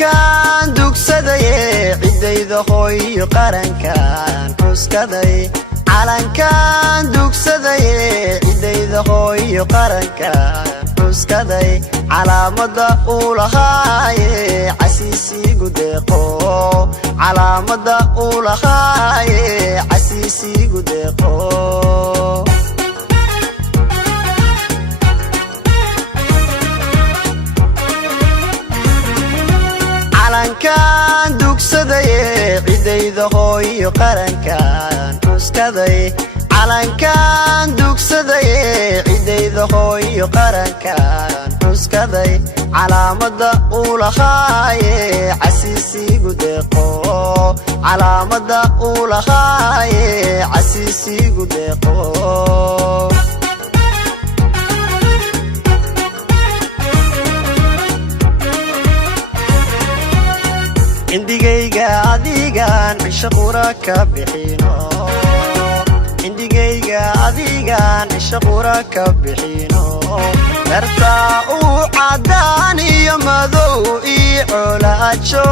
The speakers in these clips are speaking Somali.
calankan dugsadaye cidayda hooyo qarankan xuskaday calankan dugsadaye cidayda hooyo qarankan xuskaday calaamada uu lahaaye casiisigu deeqo calaamada uu lahaaye casiisigu deeqo calankan dugsadaye cidayda hooyo qarankan xuskaday calankan dugsadaye cidayda hooyo qarankan xuskaday calaamada uu lahaaye casiisigu deeqo calaamada uu lahaaye casiisigu deeqo indigayga adigan cisho qura ka bixino indigayga adigan cisho qura ka bixino dartaa uu cadaan iyo madow ii colaajo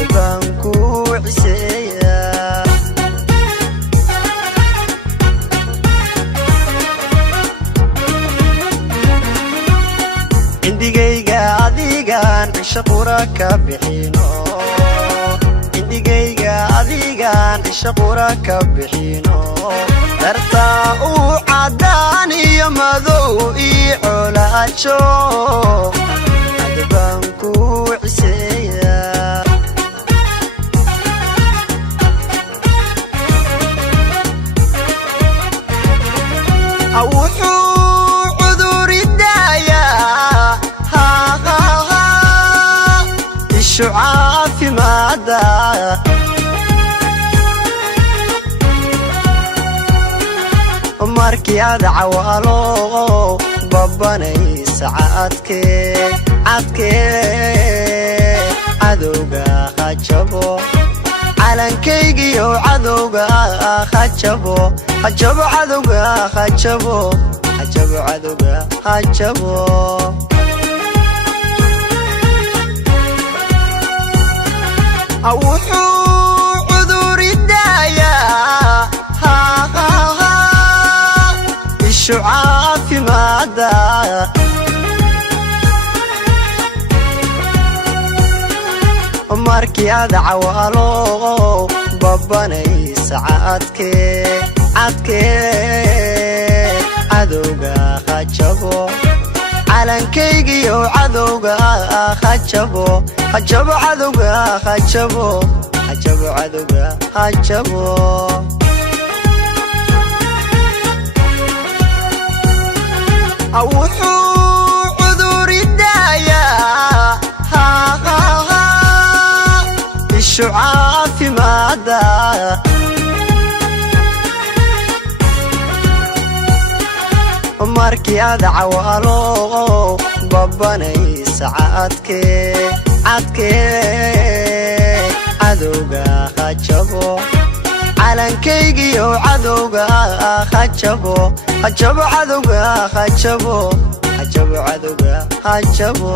adbaan ku ciseeya indigayga adigan cisho qura ka bixino indigayga adigan cisho qura ka bixino dartaa uu cadaan iyo madow ii colaajo adbaan ku ciseeya شعافي ماذا markii aad cawaalo babanay saacadkee cadowga hajabo calankaygiyo cadowga hajabo cadowga hajabo cadowga hajabo wuxuu cuduridayaa ishu caafimaada markii aad cawaalo babanay saacadkee cadowga hajabo calankaygiyo cadowga hajabo cadowga hajabo cadowga hajabo wuxuu cuduridayaa ishu caafimaada markii aad cawaalo babanay saacadkee cadowga hajabo calankaygiyo cadowga hajabo cadowga hajabo cadowga hajabo